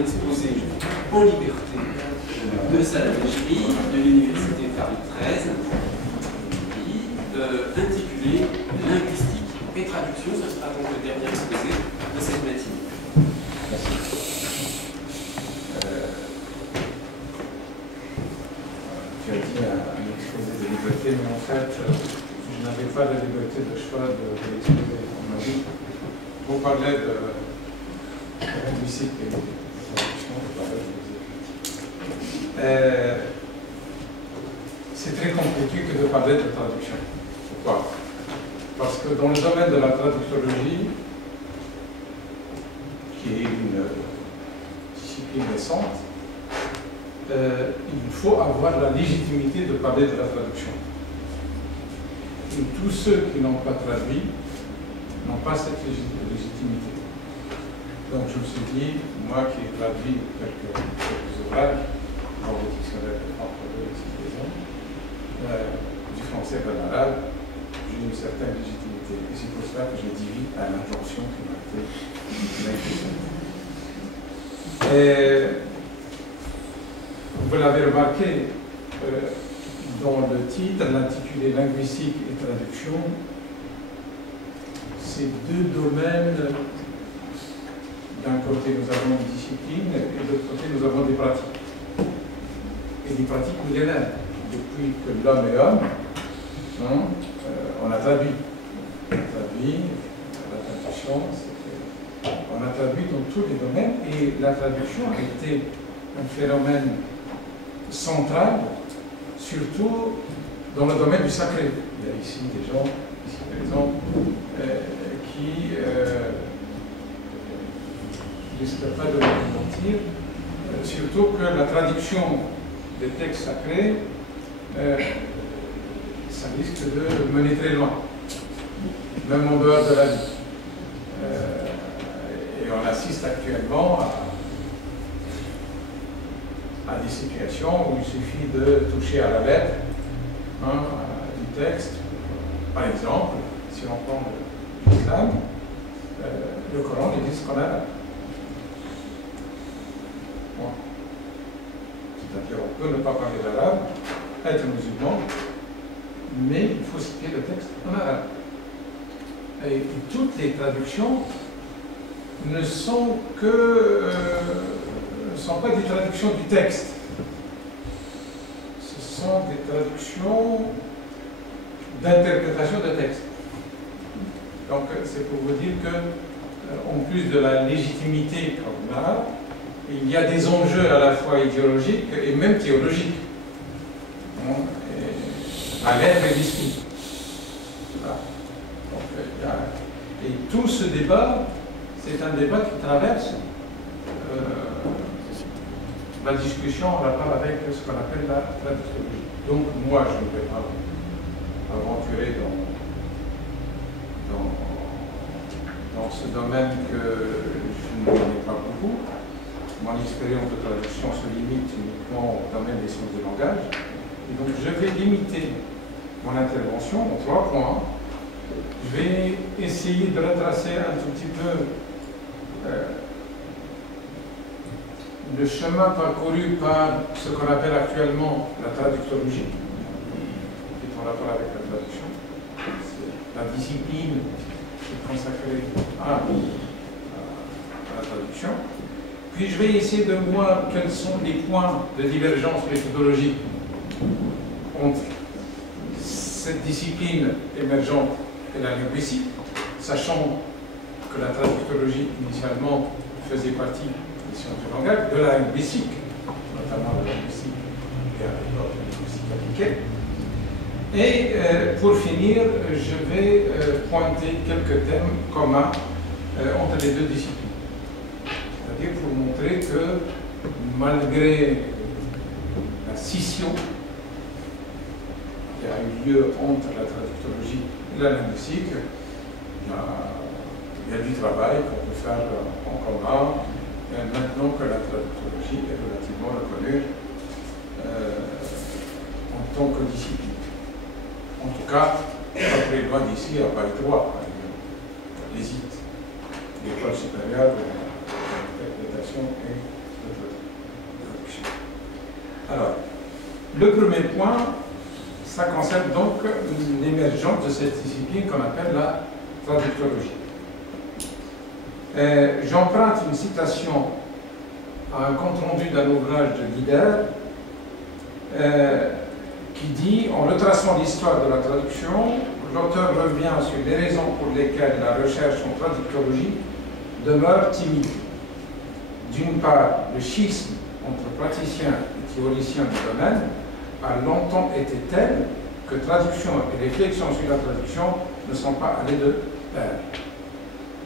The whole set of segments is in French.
exposé en liberté de Salamejri de l'Université Paris 13, intitulé Linguistique et traduction. Ce sera donc le dernier exposé de cette matinée. Tu as dit un exposé de liberté, mais en fait, je n'avais pas de liberté de choix de l'exposé. On m'a dit, vous parlez de linguistique et de traduction, vous parlez de c'est très compliqué que de parler de traduction. Pourquoi? Parce que dans le domaine de la traductologie, qui est une discipline récente, il faut avoir la légitimité de parler de la traduction. Et tous ceux qui n'ont pas traduit n'ont pas cette légitimité. Donc je me suis dit, moi qui ai traduit quelques ouvrages, dans le dictionnaire de Franck-Levé et du français vers l'arabe, j'ai une certaine légitimité. Et c'est pour ça que j'ai dit oui à l'injonction qui m'a été imposée. Vous l'avez remarqué, dans le titre, l'intitulé linguistique et traduction, ces deux domaines, d'un côté nous avons une discipline et de l'autre côté nous avons des pratiques. Et des pratiques millénaires. Depuis que l'homme est homme, on a traduit. On a traduit, la traduction, on a traduit dans tous les domaines et la traduction a été un phénomène central, surtout dans le domaine du sacré. Il y a ici des gens, ici par exemple, qui ne risquent pas de me mentir, surtout que la traduction des textes sacrés, ça risque de mener très loin, même en dehors de la vie. Et on assiste actuellement à des situations où il suffit de toucher à la lettre du texte. Par exemple, si on prend l'islam, le Coran il dit ce qu'on a. Bon. C'est-à-dire on peut ne pas parler d'arabe, être musulman, mais il faut citer le texte en arabe. Et toutes les traductions ne sont pas des traductions du texte. Ce sont des traductions d'interprétation de texte. Donc c'est pour vous dire que, en plus de la légitimité en arabe, il y a des enjeux à la fois idéologiques et même théologiques. À l'être et l'esprit. Voilà. Et tout ce débat, c'est un débat qui traverse la discussion en rapport avec ce qu'on appelle la traductologie. Donc moi, je ne vais pas aventurer dans ce domaine que je ne connais pas beaucoup. Mon expérience de traduction se limite uniquement au domaine des sciences du langage. Et donc je vais limiter mon intervention en 3 points. Je vais essayer de retracer un tout petit peu le chemin parcouru par ce qu'on appelle actuellement la traductologie, qui est en rapport avec la traduction. C'est la discipline qui est consacrée à la traduction. Puis je vais essayer de voir quels sont les points de divergence méthodologique entre cette discipline émergente et la linguistique, sachant que la traductologie initialement faisait partie des sciences du langage, de la linguistique, notamment de la linguistique et à l'époque de la linguistique appliquée. Et pour finir, je vais pointer quelques thèmes communs entre les deux disciplines. C'est-à-dire pour montrer que malgré la scission qui a eu lieu entre la traductologie et la linguistique, il y a du travail qu'on peut faire en commun, maintenant que la traductologie est relativement reconnue en tant que discipline. En tout cas, pas très loin d'ici, à Paris 3, l'ESIT, l'École supérieure de l'interprétation et Le premier point, ça concerne donc l'émergence de cette discipline qu'on appelle la traductologie. J'emprunte une citation à un compte-rendu d'un ouvrage de Guider qui dit « En retraçant l'histoire de la traduction, l'auteur revient sur les raisons pour lesquelles la recherche en traductologie demeure timide. D'une part, le schisme entre praticiens et théoriciens du domaine a longtemps été tel que traduction et réflexion sur la traduction ne sont pas allées de pair.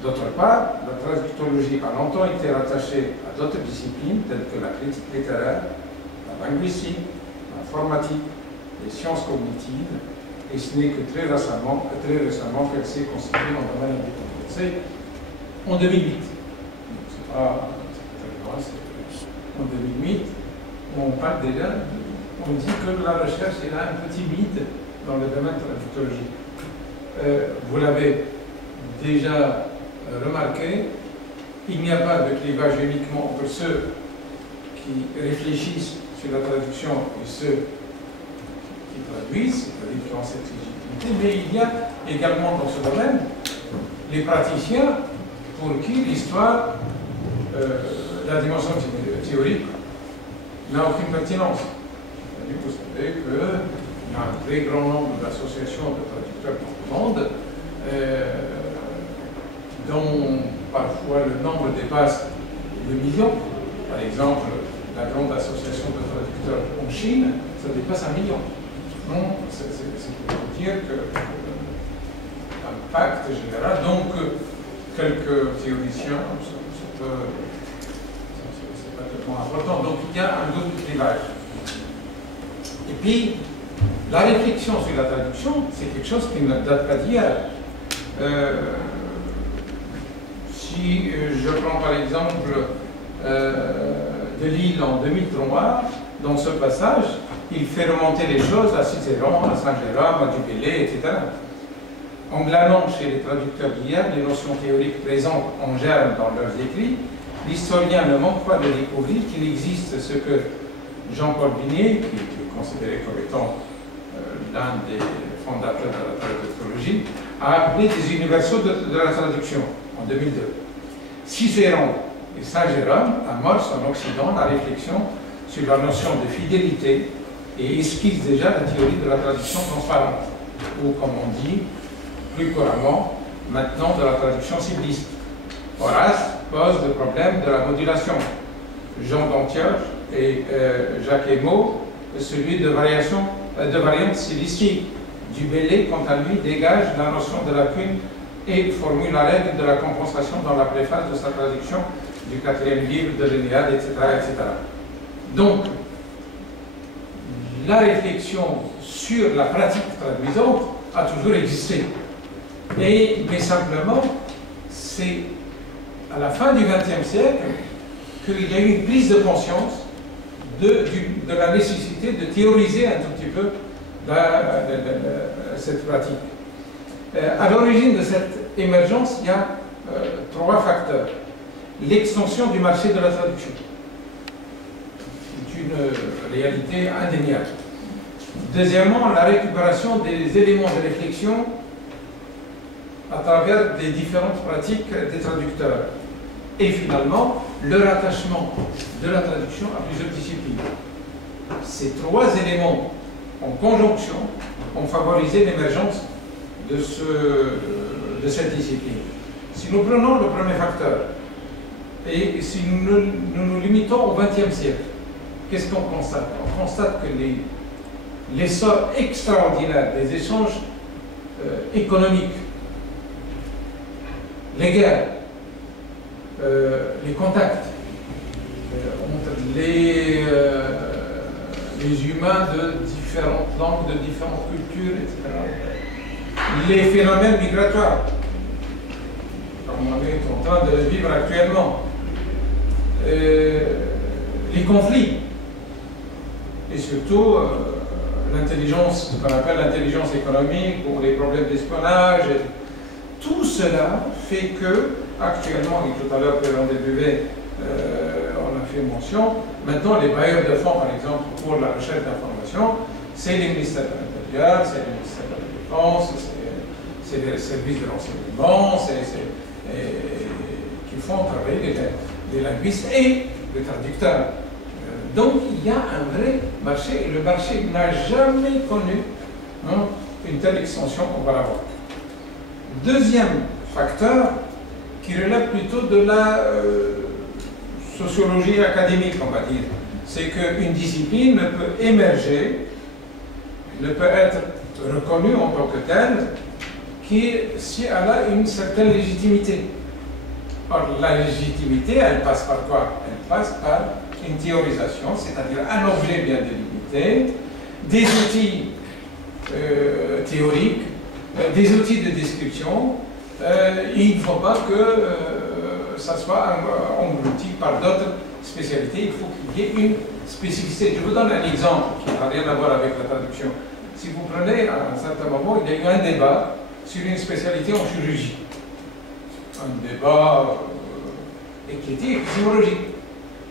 D'autre part, la traductologie a longtemps été rattachée à d'autres disciplines telles que la critique littéraire, la linguistique, l'informatique, les sciences cognitives, et ce n'est que très récemment qu'elle s'est constituée en domaine indépendant. C'est en 2008. C'est pas très loin, c'est en 2008, on parle déjà, on dit que la recherche est là un peu timide dans le domaine traductologique. Vous l'avez déjà remarqué, il n'y a pas de clivage uniquement entre ceux qui réfléchissent sur la traduction et ceux qui traduisent, c'est-à-dire qui ont cette légitimité, mais il y a également dans ce domaine les praticiens pour qui l'histoire, la dimension théorique n'a aucune pertinence. Vous savez qu'il y a un très grand nombre d'associations de traducteurs dans le monde, dont parfois le nombre dépasse le million. Par exemple, la grande association de traducteurs en Chine, ça dépasse 1 million. Donc, c'est pour dire que l'impact général, donc quelques théoriciens, c'est pas tellement important. Donc, il y a un double clivage. Et puis, la réflexion sur la traduction, c'est quelque chose qui ne date pas d'hier. Si je prends par exemple de Lille en 2003, dans ce passage, il fait remonter les choses à Cicéron, à Saint-Jérôme, à Du Bellay, etc. En glanant chez les traducteurs d'hier les notions théoriques présentes en germe dans leurs écrits, l'historien ne manque pas de découvrir qu'il existe ce que Jean-Paul Vignier, qui est considéré comme étant l'un des fondateurs de la traductologie, a appelé des universaux de la traduction en 2002. Cicéron et Saint-Jérôme amorcent en Occident la réflexion sur la notion de fidélité et esquissent déjà la théorie de la traduction transparente, ou comme on dit plus couramment maintenant de la traduction cibliste. Horace pose le problème de la modulation. Jean d'Antioche et Jacques Emaud celui de variante stylistique. Du Bellay, quant à lui, dégage la notion de lacune et formule la règle de la compensation dans la préface de sa traduction du 4e livre de l'Iliade, etc., etc. Donc, la réflexion sur la pratique traduisante a toujours existé. Mais simplement, c'est à la fin du XXe siècle qu'il y a eu une prise de conscience de la nécessité de théoriser un tout petit peu cette pratique. À l'origine de cette émergence, il y a 3 facteurs. L'extension du marché de la traduction. C'est une réalité indéniable. Deuxièmement, la récupération des éléments de réflexion à travers des différentes pratiques des traducteurs. Et finalement, le rattachement de la traduction à plusieurs disciplines. Ces 3 éléments en conjonction ont favorisé l'émergence de cette discipline. Si nous prenons le premier facteur, et si nous nous limitons au XXe siècle, qu'est-ce qu'on constate? On constate que l'essor extraordinaire des échanges économiques, les guerres, les contacts entre les humains de différentes langues, de différentes cultures, etc. Les phénomènes migratoires, comme on est en train de le vivre actuellement, les conflits, et surtout l'intelligence, ce qu'on appelle l'intelligence économique pour les problèmes d'espionnage. Tout cela fait que, actuellement, et tout à l'heure, Pierre-André Buvet en a fait mention. Maintenant, les bailleurs de fonds, par exemple, pour la recherche d'information, c'est les ministères de l'Intérieur, c'est le ministère de la Défense, c'est les services de renseignement, qui font travailler les linguistes et les traducteurs. Donc, il y a un vrai marché, et le marché n'a jamais connu une telle extension auparavant. Deuxième facteur, qui relève plutôt de la sociologie académique, on va dire, c'est qu'une discipline ne peut émerger, ne peut être reconnue en tant que telle, si elle a une certaine légitimité. Or, la légitimité, elle passe par quoi? Elle passe par une théorisation, c'est-à-dire un objet bien délimité, des outils théoriques, des outils de description. Il ne faut pas que ça soit englouti par d'autres spécialités. Il faut qu'il y ait une spécificité. Je vous donne un exemple qui n'a rien à voir avec la traduction. Si vous prenez, à un certain moment, il y a eu un débat sur une spécialité en chirurgie. Un débat qui était épistémologique.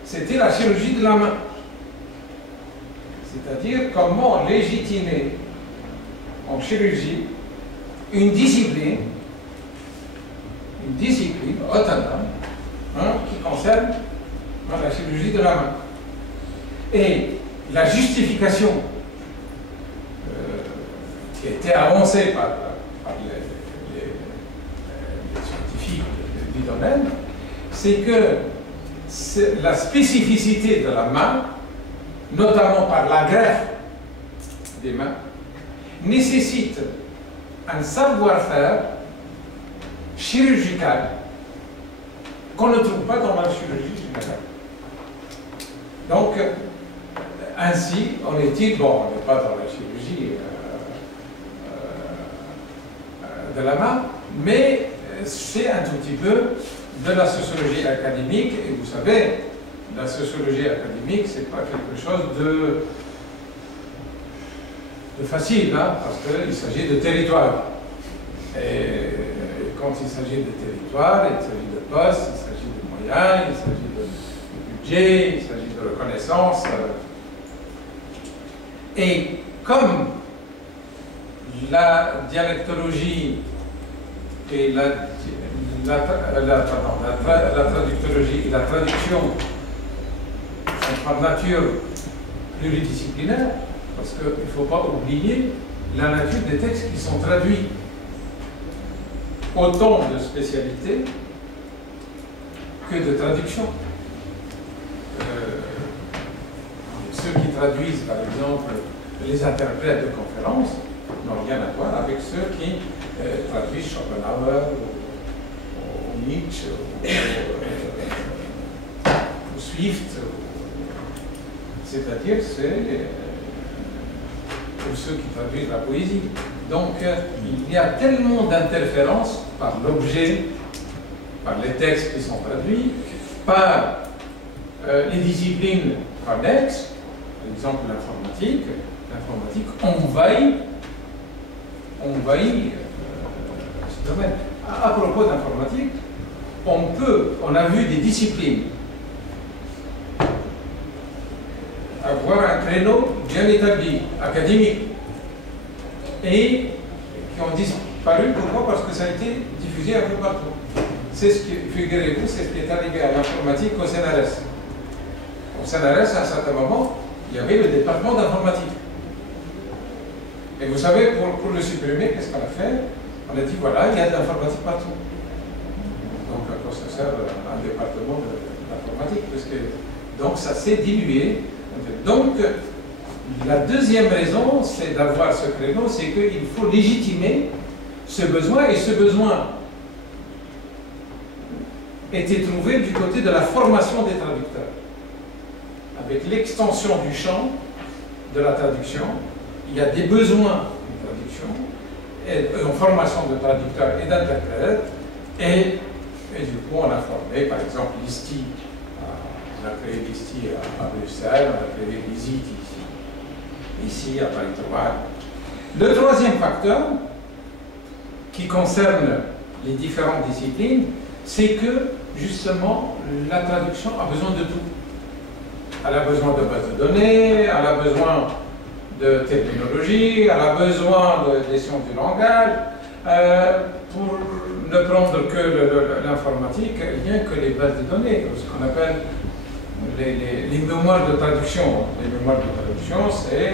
C'était la chirurgie de la main. C'est-à-dire comment légitimer en chirurgie une discipline autonome qui concerne la chirurgie de la main. Et la justification qui a été avancée par les scientifiques du domaine, c'est que la spécificité de la main, notamment par la greffe des mains, nécessite un savoir-faire chirurgical qu'on ne trouve pas dans la chirurgie générale. Donc, ainsi, on est dit, bon, on n'est pas dans la chirurgie de la main, mais c'est un tout petit peu de la sociologie académique, et vous savez, la sociologie académique, c'est pas quelque chose de facile, parce qu'il s'agit de territoire. Et quand il s'agit de territoire, il s'agit de postes, il s'agit de moyens, il s'agit de budget, il s'agit de reconnaissance. Et comme la dialectologie et la traductologie et la traduction sont par nature pluridisciplinaires, parce qu'il ne faut pas oublier la nature des textes qui sont traduits. Autant de spécialités que de traductions. Ceux qui traduisent, par exemple, les interprètes de conférences n'ont rien à voir avec ceux qui traduisent Schopenhauer ou Nietzsche ou Swift. C'est-à-dire, pour ceux qui traduisent la poésie. Donc, il y a tellement d'interférences par l'objet, par les textes qui sont traduits, par les disciplines connexes, par exemple l'informatique. L'informatique envahit ce domaine. À propos d'informatique, on a vu des disciplines avoir un créneau bien établi, académique, et qui ont disparu. Pourquoi? Parce que ça a été diffusé un peu partout. C'est ce qui, figurez-vous, c'est ce qui est arrivé à l'informatique au CNRS. Au CNRS, à un certain moment, il y avait le département d'informatique. Et vous savez, pour le supprimer, qu'est-ce qu'on a fait? On a dit, voilà, il y a de l'informatique partout. Donc, à quoi ça sert un département d'informatique? Donc, ça s'est dilué. Donc, la deuxième raison, c'est d'avoir ce créneau, c'est qu'il faut légitimer ce besoin, et ce besoin était trouvé du côté de la formation des traducteurs. Avec l'extension du champ de la traduction, il y a des besoins de traduction, et en formation de traducteurs et d'interprètes, et du coup on a formé, par exemple, l'ISTI. On a créé l'ISTI à Bruxelles, on a créé l'ISIT ici à Paris 3. Le troisième facteur, qui concerne les différentes disciplines, c'est que, justement, la traduction a besoin de tout. Elle a besoin de bases de données, elle a besoin de terminologie, elle a besoin des sciences du langage. Pour ne prendre que l'informatique, rien que les bases de données, ce qu'on appelle les mémoires de traduction. Les mémoires de traduction, c'est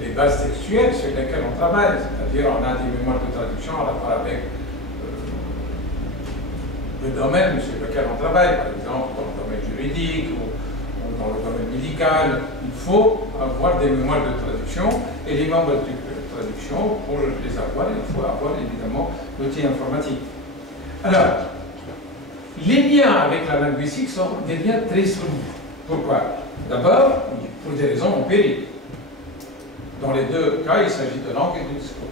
les bases textuelles sur lesquelles on travaille. C'est-à-dire, on a des mémoires de traduction en rapport avec le domaine sur lequel on travaille, par exemple, dans le domaine juridique ou dans le domaine médical. Il faut avoir des mémoires de traduction, et les mémoires de traduction, pour les avoir, il faut avoir évidemment l'outil informatique. Alors, les liens avec la linguistique sont des liens très solides. Pourquoi? D'abord, pour des raisons empiriques. Dans les deux cas, il s'agit de langue et de discours.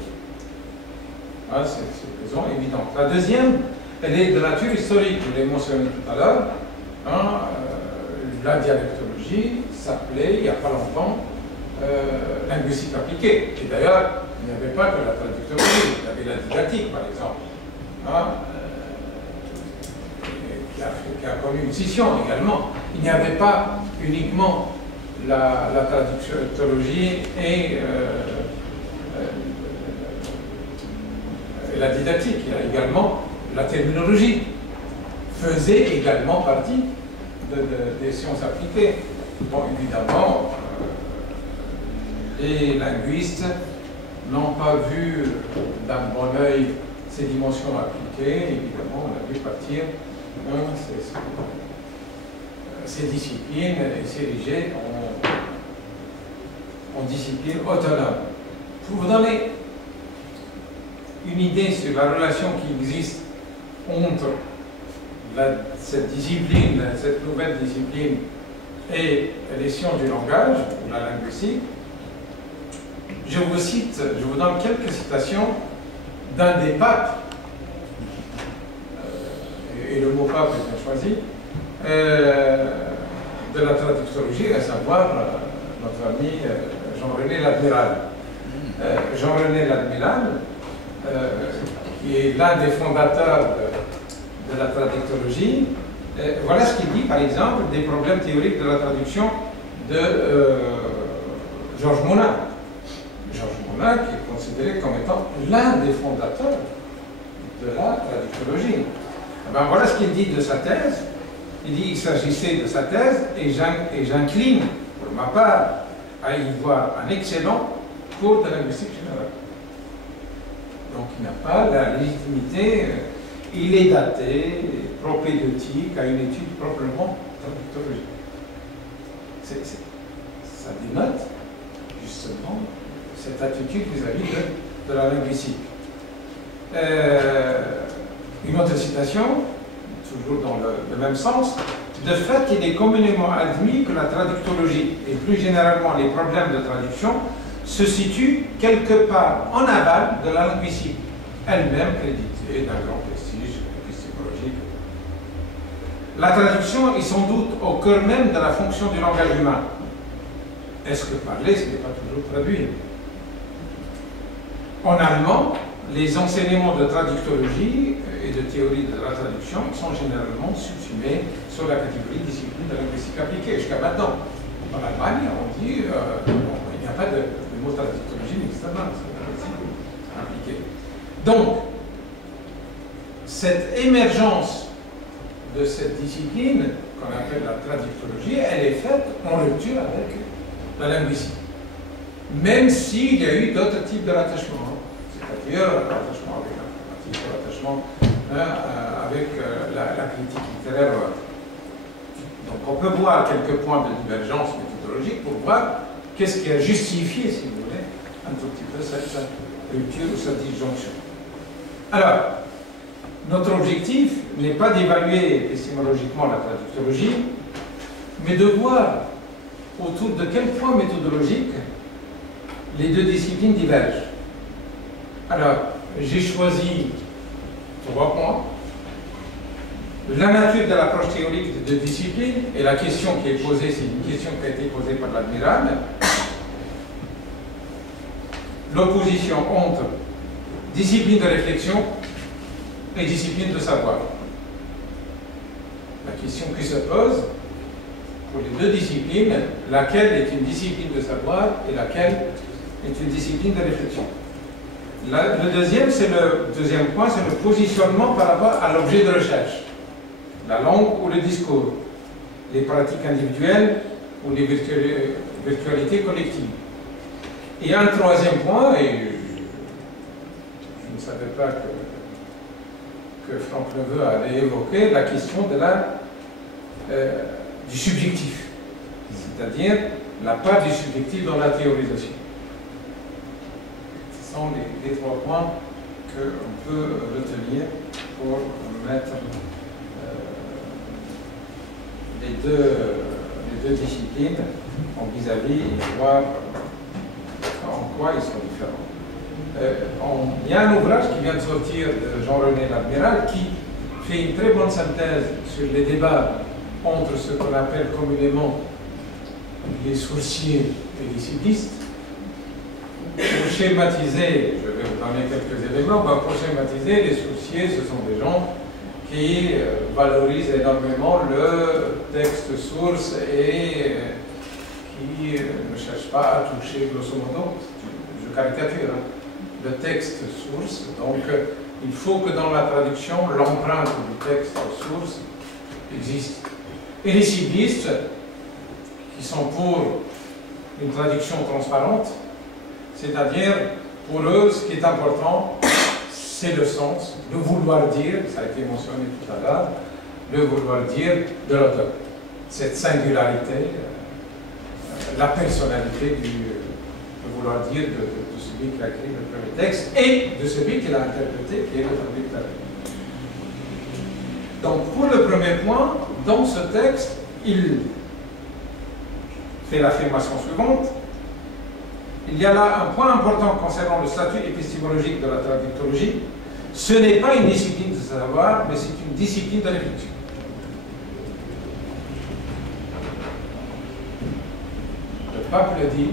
Ah, c'est une raison évidente. La deuxième, elle est de nature historique. Je l'ai mentionné tout à l'heure. La dialectologie s'appelait, il n'y a pas longtemps, linguistique appliquée. Et d'ailleurs, il n'y avait pas que la traductologie, il y avait la didactique, par exemple, qui a connu une scission également. Il n'y avait pas uniquement la traductologie et la didactique, il y a également la terminologie, faisait également partie des sciences appliquées. Bon, évidemment, les linguistes n'ont pas vu d'un bon œil ces dimensions appliquées. Évidemment, on a vu partir ces disciplines et s'ériger en disciplines autonomes. Pour vous donner une idée sur la relation qui existe entre cette discipline, cette nouvelle discipline et les sciences du langage, ou la linguistique, je vous donne quelques citations d'un des papes, et le mot pape est bien choisi, de la traductologie, à savoir notre ami Jean-René Ladmiral. Jean-René Ladmiral, qui est l'un des fondateurs de la traductologie, voilà ce qu'il dit, par exemple, des problèmes théoriques de la traduction de Georges Monod. Georges Monod qui est considéré comme étant l'un des fondateurs de la traductologie. Ben, voilà ce qu'il dit de sa thèse. Il dit qu'il s'agissait de sa thèse, et j'incline, pour ma part, à y voir un excellent cours de linguistique générale. Donc il n'a pas la légitimité, il est daté, propédeutique, à une étude proprement traductologique. Ça dénote justement cette attitude vis-à-vis de la linguistique. Une autre citation, toujours dans le même sens, de fait, il est communément admis que la traductologie, et plus généralement les problèmes de traduction, se situent quelque part en aval de la linguistique, elle-même créditée d'un grand prestige épistémologique. La traduction est sans doute au cœur même de la fonction du langage humain. Est-ce que parler, ce n'est pas toujours traduire? En allemand, les enseignements de traductologie et de théorie de la traduction sont généralement subsumés sur la catégorie discipline de linguistique appliquée jusqu'à maintenant. En Allemagne, on dit il n'y a pas de mot traductologie, mais c'est appliqué. Donc, cette émergence de cette discipline, qu'on appelle la traductologie, elle est faite en rupture avec la linguistique. Même s'il y a eu d'autres types de rattachements, c'est-à-dire l'attachement avec l'informatique, l'attachement avec la critique littéraire. Donc on peut voir quelques points de divergence méthodologique pour voir qu'est-ce qui a justifié, si vous voulez, un tout petit peu cette rupture ou cette disjonction. Alors, notre objectif n'est pas d'évaluer épistémologiquement la traductologie, mais de voir autour de quel point méthodologique les deux disciplines divergent. Alors, j'ai choisi 3 points. La nature de l'approche théorique de deux disciplines, et la question qui est posée, c'est une question qui a été posée par l'admiral. L'opposition entre discipline de réflexion et discipline de savoir. La question qui se pose, pour les deux disciplines, laquelle est une discipline de savoir et laquelle est une discipline de réflexion. Le deuxième point, c'est le positionnement par rapport à l'objet de recherche, la langue ou le discours, les pratiques individuelles ou les virtualités collectives. Et un troisième point, et je ne savais pas que Franck Neveu avait évoqué, la question de du subjectif, c'est-à-dire la part du subjectif dans la théorisation. Ce sont les trois points qu'on peut retenir pour mettre les deux disciplines en vis-à-vis et voir en quoi ils sont différents. Il y a un ouvrage qui vient de sortir de Jean-René L'Admiral qui fait une très bonne synthèse sur les débats entre ce qu'on appelle communément les sourciers et les ciblistes. Pour schématiser, je vais vous donner quelques éléments, pour schématiser, les sourciers, ce sont des gens qui valorisent énormément le texte source et qui ne cherchent pas à toucher, grosso modo, je caricature, le texte source. Donc, il faut que dans la traduction, l'empreinte du texte source existe. Et les ciblistes, qui sont pour une traduction transparente, c'est-à-dire, pour eux, ce qui est important, c'est le sens, le vouloir dire, ça a été mentionné tout à l'heure, le vouloir dire de l'auteur. Cette singularité, la personnalité du vouloir dire de celui qui a écrit le premier texte et de celui qui l'a interprété, qui est le traducteur. Donc, pour le premier point, dans ce texte, il fait l'affirmation suivante. Il y a là un point important concernant le statut épistémologique de la traductologie. Ce n'est pas une discipline de savoir, mais c'est une discipline de réflexion. Le pape le dit.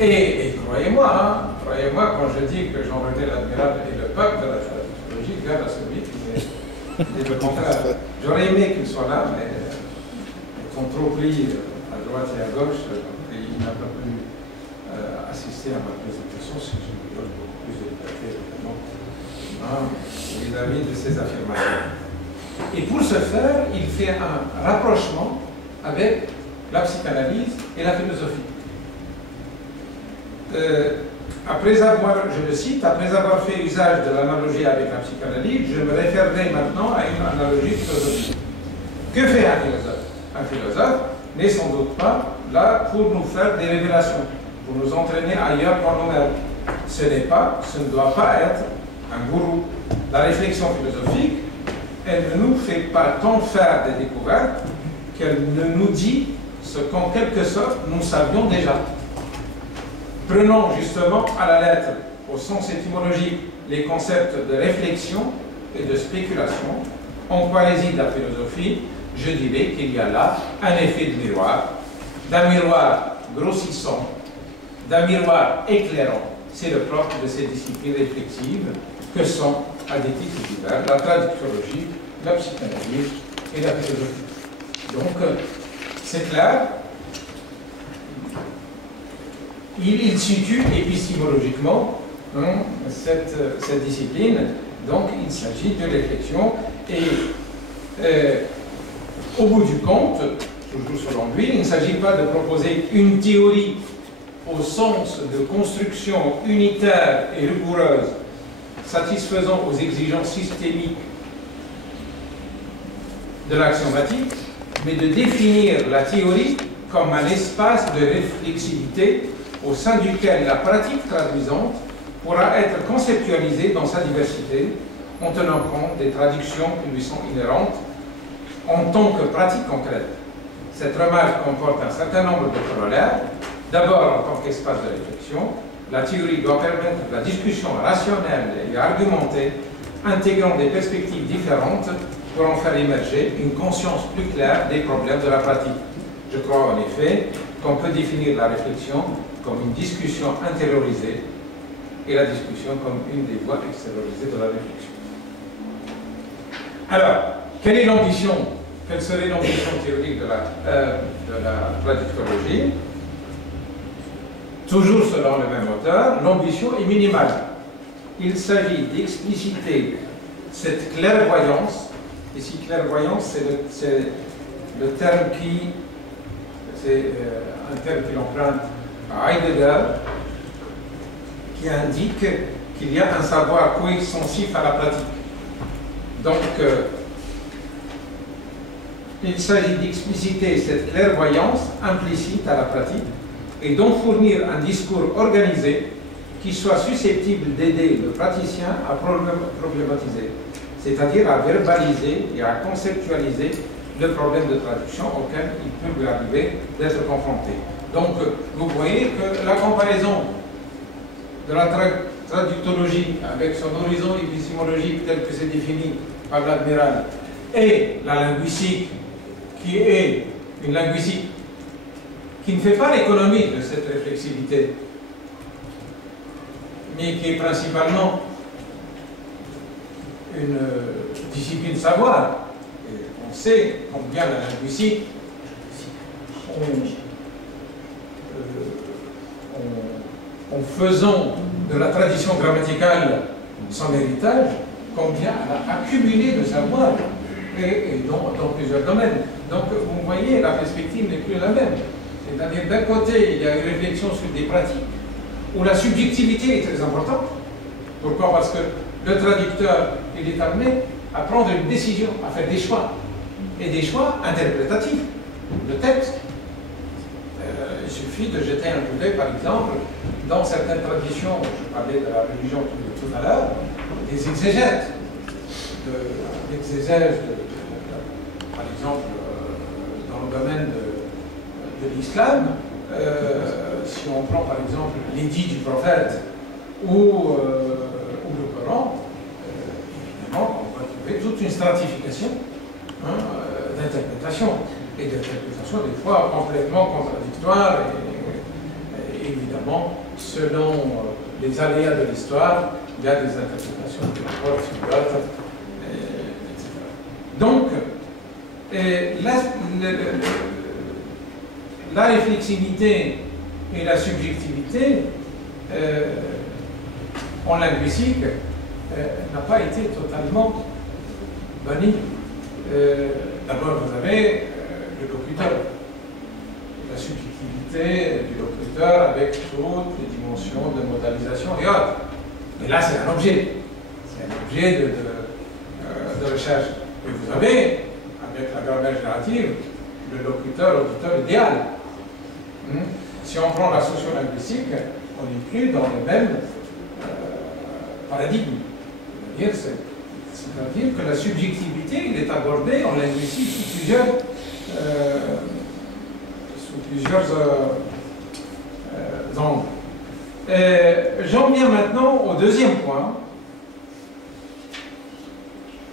Et croyez-moi, quand je dis que Jean-René L'Admiral est le pape de la traductologie, regarde à celui qui est le contraire. J'aurais aimé qu'il soit là, mais étant trop pris à droite et à gauche, il n'a pas pu assister à ma présentation, ce qui me donne beaucoup plus de liberté, évidemment, vis-à-vis de ces affirmations. Et pour ce faire, il fait un rapprochement avec la psychanalyse et la philosophie. Après avoir, je le cite, après avoir fait usage de l'analogie avec la psychanalyse, je me référerai maintenant à une analogie philosophique. Que fait un philosophe? Un philosophe n'est sans doute pas là pour nous faire des révélations, pour nous entraîner ailleurs qu'en nous-mêmes. Ce ne doit pas être un gourou. La réflexion philosophique, elle ne nous fait pas tant faire des découvertes qu'elle ne nous dit ce qu'en quelque sorte nous savions déjà. Prenons justement à la lettre, au sens étymologique, les concepts de réflexion et de spéculation. En quoi réside la philosophie? Je dirais qu'il y a là un effet de miroir, d'un miroir grossissant, d'un miroir éclairant. C'est le propre de ces disciplines réflexives que sont, à des titres divers, la traductologie, la psychanalyse et la philosophie. Donc, c'est clair. Il situe épistémologiquement cette discipline, donc il s'agit de réflexion et au bout du compte, toujours selon lui, il ne s'agit pas de proposer une théorie au sens de construction unitaire et rigoureuse satisfaisant aux exigences systémiques de l'axiomatique, mais de définir la théorie comme un espace de réflexivité au sein duquel la pratique traduisante pourra être conceptualisée dans sa diversité en tenant compte des traductions qui lui sont inhérentes en tant que pratique concrète. Cette remarque comporte un certain nombre de corollaires. D'abord, en tant qu'espace de réflexion, la théorie doit permettre la discussion rationnelle et argumentée, intégrant des perspectives différentes pour en faire émerger une conscience plus claire des problèmes de la pratique. Je crois en effet qu'on peut définir la réflexion comme une discussion intériorisée et la discussion comme une des voies extériorisées de la réflexion. Alors, quelle est l'ambition quelle serait l'ambition théorique de la traductologie? Toujours selon le même auteur, l'ambition est minimale. Il s'agit d'expliciter cette clairvoyance. Ici, clairvoyance, c'est le terme c'est un terme qu'il emprunte à Heidegger, qui indique qu'il y a un savoir coextensif à la pratique. Donc, il s'agit d'expliciter cette clairvoyance implicite à la pratique et d'en fournir un discours organisé qui soit susceptible d'aider le praticien à problématiser, c'est-à-dire à verbaliser et à conceptualiser le problème de traduction auquel il peut lui arriver d'être confronté. Donc, vous voyez que la comparaison de la traductologie avec son horizon épistémologique tel que c'est défini par l'admiral et la linguistique, qui est une linguistique qui ne fait pas l'économie de cette réflexivité, mais qui est principalement une discipline savoir. Et on sait combien la linguistique, en faisant de la tradition grammaticale son héritage, combien elle a accumulé de savoir, et dans plusieurs domaines. Donc, vous voyez, la perspective n'est plus la même. C'est-à-dire, d'un côté, il y a une réflexion sur des pratiques, où la subjectivité est très importante. Pourquoi? Parce que le traducteur, il est amené à prendre une décision, à faire des choix, et des choix interprétatifs de texte. Il suffit de jeter un coup d'œil, par exemple, dans certaines traditions, je parlais de la religion tout à l'heure, des exégètes, par exemple, dans le domaine de l'islam, si on prend par exemple l'édit du prophète ou le Coran, évidemment, on va trouver toute une stratification d'interprétation, et d'interprétation des fois complètement contradictoires, et évidemment, selon les aléas de l'histoire, il y a des interprétations qui rapportent sur l'autre, etc. Donc, la réflexivité et la subjectivité en linguistique n'a pas été totalement bannie. D'abord, vous avez le locuteur, la subjectivité du locuteur avec toutes les dimensions de modalisation et autres. Mais là, c'est un objet. C'est un objet de recherche. Et vous avez, avec la grammaire générative, le locuteur-auditeur idéal. Si on prend la sociolinguistique, on n'est plus dans le même paradigme. C'est-à-dire que la subjectivité, il est abordée en linguistique sous plusieurs angles. J'en viens maintenant au deuxième point.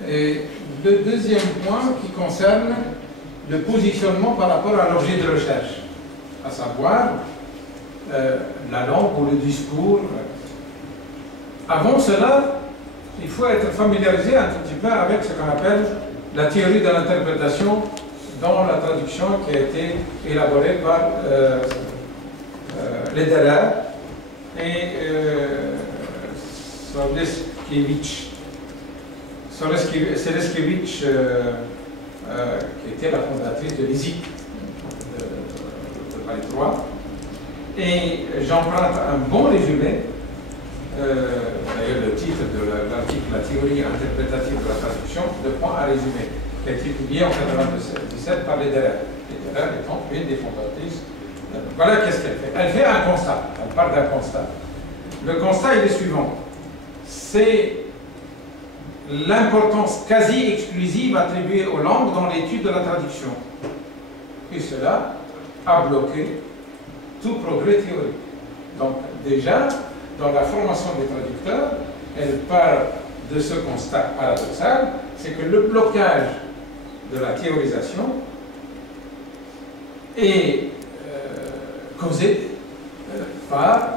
Et le deuxième point qui concerne le positionnement par rapport à l'objet de recherche, à savoir la langue ou le discours. Avant cela, il faut être familiarisé un tout petit peu avec ce qu'on appelle la théorie de l'interprétation dans la traduction qui a été élaborée par Lederer et Seleskiewicz, qui était la fondatrice de l'ISIC de Paris 3. Et j'emprunte un bon résumé, d'ailleurs le titre de l'article, la théorie interprétative de la traduction, de points à résumer, qui a été publié en 1997 par Lederer. Lederer étant une des fondatrices. Voilà qu'est-ce qu'elle fait. Elle fait un constat, elle part d'un constat. Le constat est le suivant, c'est l'importance quasi exclusive attribuée aux langues dans l'étude de la traduction. Et cela a bloqué tout progrès théorique. Donc déjà, dans la formation des traducteurs, elle part de ce constat paradoxal, c'est que le blocage de la théorisation est causé par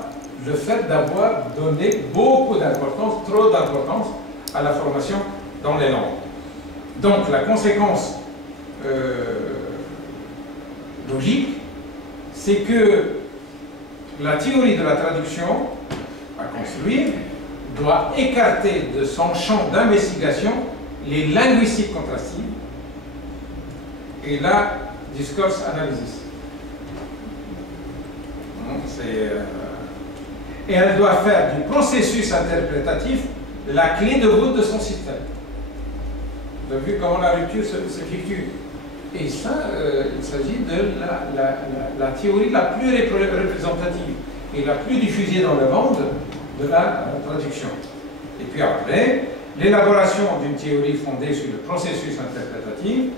le fait d'avoir donné beaucoup d'importance, trop d'importance à la formation dans les langues. Donc la conséquence logique, c'est que la théorie de la traduction à construire doit écarter de son champ d'investigation les linguistiques contrastives et la discourse analysis. Et elle doit faire du processus interprétatif la clé de voûte de son système. Vous avez vu comment la rupture s'effectue. Et ça, il s'agit de la théorie la plus représentative et la plus diffusée dans le monde de la traduction. Et puis après, l'élaboration d'une théorie fondée sur le processus interprétatif,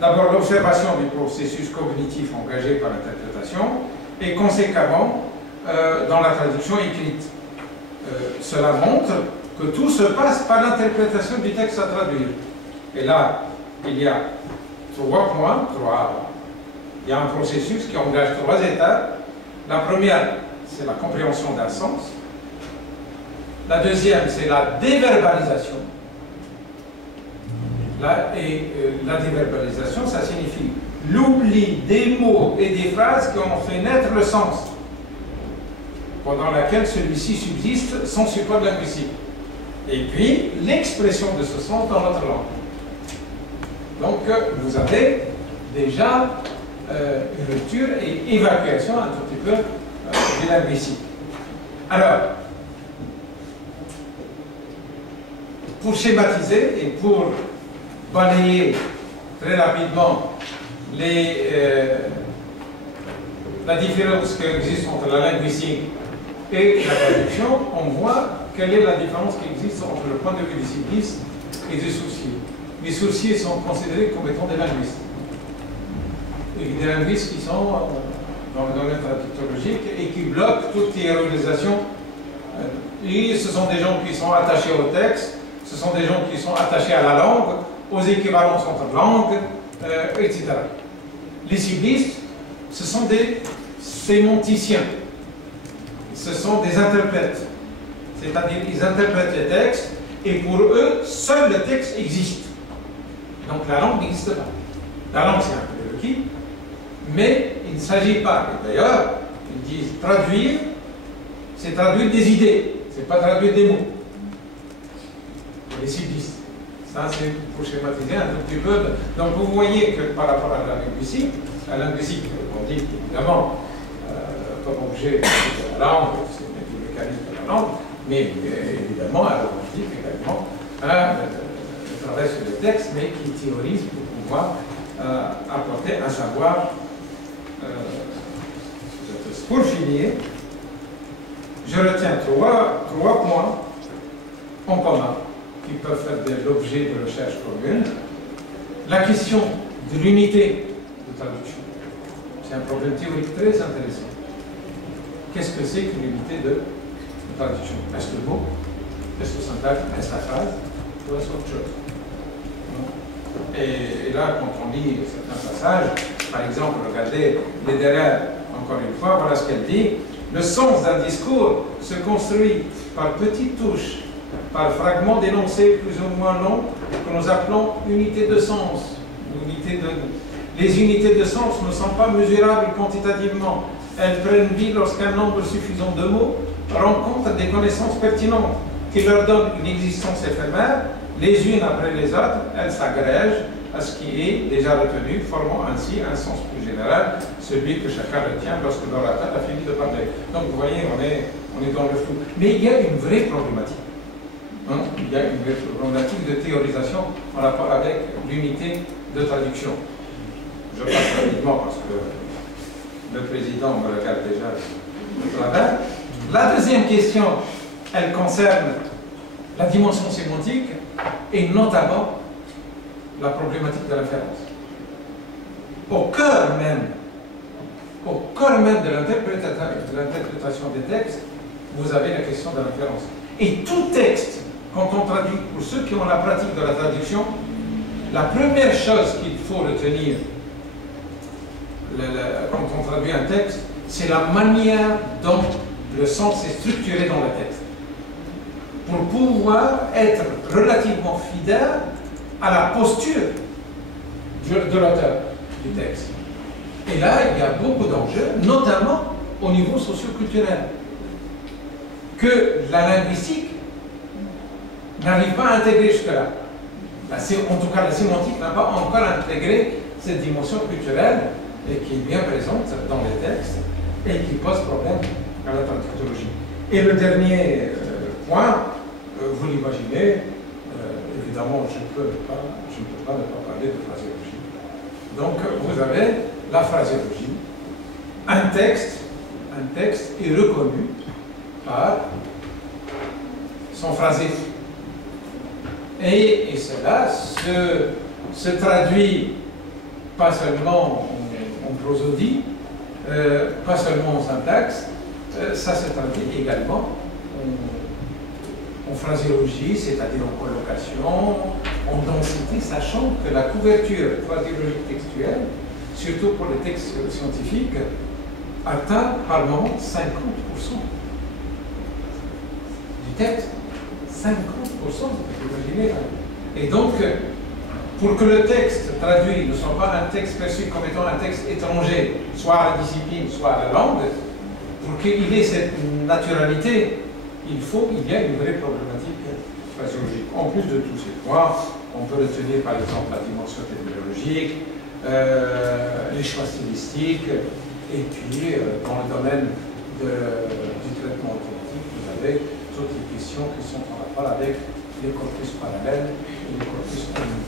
d'abord l'observation du processus cognitif engagé par l'interprétation, et conséquemment dans la traduction écrite. Cela montre que tout se passe par l'interprétation du texte à traduire. Et là, il y a 3 points, il y a un processus qui engage 3 étapes. La première, c'est la compréhension d'un sens. La deuxième, c'est la déverbalisation. La déverbalisation, ça signifie l'oubli des mots et des phrases qui ont fait naître le sens, pendant laquelle celui-ci subsiste sans support linguistique. Et puis, l'expression de ce sens dans notre langue. Donc, vous avez déjà une rupture et évacuation un tout petit peu du linguistique. Alors, pour schématiser et pour balayer très rapidement la différence qui existe entre la linguistique et la traduction, on voit quelle est la différence qui existe entre le point de vue des ciblistes et des sourciers. Les sourciers sont considérés comme étant des linguistes. Et des linguistes qui sont dans le domaine traductologique et qui bloquent toute théorisation. Et ce sont des gens qui sont attachés au texte, ce sont des gens qui sont attachés à la langue, aux équivalences entre langues, etc. Les ciblistes, ce sont des sémonticiens. Ce sont des interprètes. C'est-à-dire qu'ils interprètent les textes et pour eux, seul le texte existe. Donc la langue n'existe pas. La langue, c'est un prérequis, mais il ne s'agit pas. Et d'ailleurs, ils disent traduire, c'est traduire des idées, c'est pas traduire des mots. Les ciblistes. Ça, c'est pour schématiser un tout petit peu. Donc vous voyez que par rapport à la linguistique, on dit évidemment, comme objet de la langue, c'est le mécanisme de la langue, mais évidemment, on dit également le travail sur le texte, mais qui théorise pour pouvoir apporter un savoir. Pour finir, je retiens trois points en commun qui peuvent faire l'objet de recherches communes. La question de l'unité de traduction. C'est un problème théorique très intéressant. Qu'est-ce que c'est qu'une unité de traduction? Est-ce le mot? Est-ce le syntaxe? Est-ce la phrase? Ou est-ce autre chose? Et là, quand on lit certains passages, par exemple, regardez Lederer, encore une fois, voilà ce qu'elle dit. Le sens d'un discours se construit par petites touches, par fragments d'énoncés plus ou moins longs, que nous appelons unités de sens. Les unités de sens ne sont pas mesurables quantitativement. Elles prennent vie lorsqu'un nombre suffisant de mots rencontre des connaissances pertinentes qui leur donnent une existence éphémère. Les unes après les autres, elles s'agrègent à ce qui est déjà retenu, formant ainsi un sens plus général, celui que chacun retient lorsque l'orateur a fini de parler. Donc vous voyez, on est dans le flou. Mais il y a une vraie problématique. Il y a une vraie problématique de théorisation en rapport avec l'unité de traduction. Je passe rapidement parce que le président me regarde déjà de travers. La deuxième question, elle concerne la dimension sémantique et notamment la problématique de l'inférence. Au cœur même de l'interprétation des textes, vous avez la question de l'inférence. Et tout texte, quand on traduit, pour ceux qui ont la pratique de la traduction, la première chose qu'il faut retenir quand on traduit un texte, c'est la manière dont le sens est structuré dans le texte. Pour pouvoir être relativement fidèle à la posture de l'auteur du texte. Et là, il y a beaucoup d'enjeux, notamment au niveau socio-culturel, que la linguistique n'arrive pas à intégrer jusque-là. En tout cas, la sémantique n'a pas encore intégré cette dimension culturelle et qui est bien présente dans les textes et qui pose problème à la traductologie. Et le dernier point, vous l'imaginez, évidemment, je ne peux pas ne pas parler de phraséologie. Donc, vous avez la phraséologie. Un texte est reconnu par son phrasé. Et cela se traduit pas seulement en prosodie, pas seulement en syntaxe, ça se traduit également en phraséologie, c'est-à-dire en colocation, en densité, sachant que la couverture phraséologique textuelle, surtout pour les textes scientifiques, atteint par moment 50% du texte. 50%, vous imaginez. Et donc, pour que le texte traduit ne soit pas un texte perçu comme étant un texte étranger, soit à la discipline, soit à la langue, pour qu'il ait cette naturalité, il y a une vraie problématique phraséologique. En plus de tous ces points, on peut retenir par exemple la dimension technologique, les choix stylistiques, et puis dans le domaine du traitement automatique, vous avez toutes les questions qui sont en rapport avec les corpus parallèles et les corpus communs.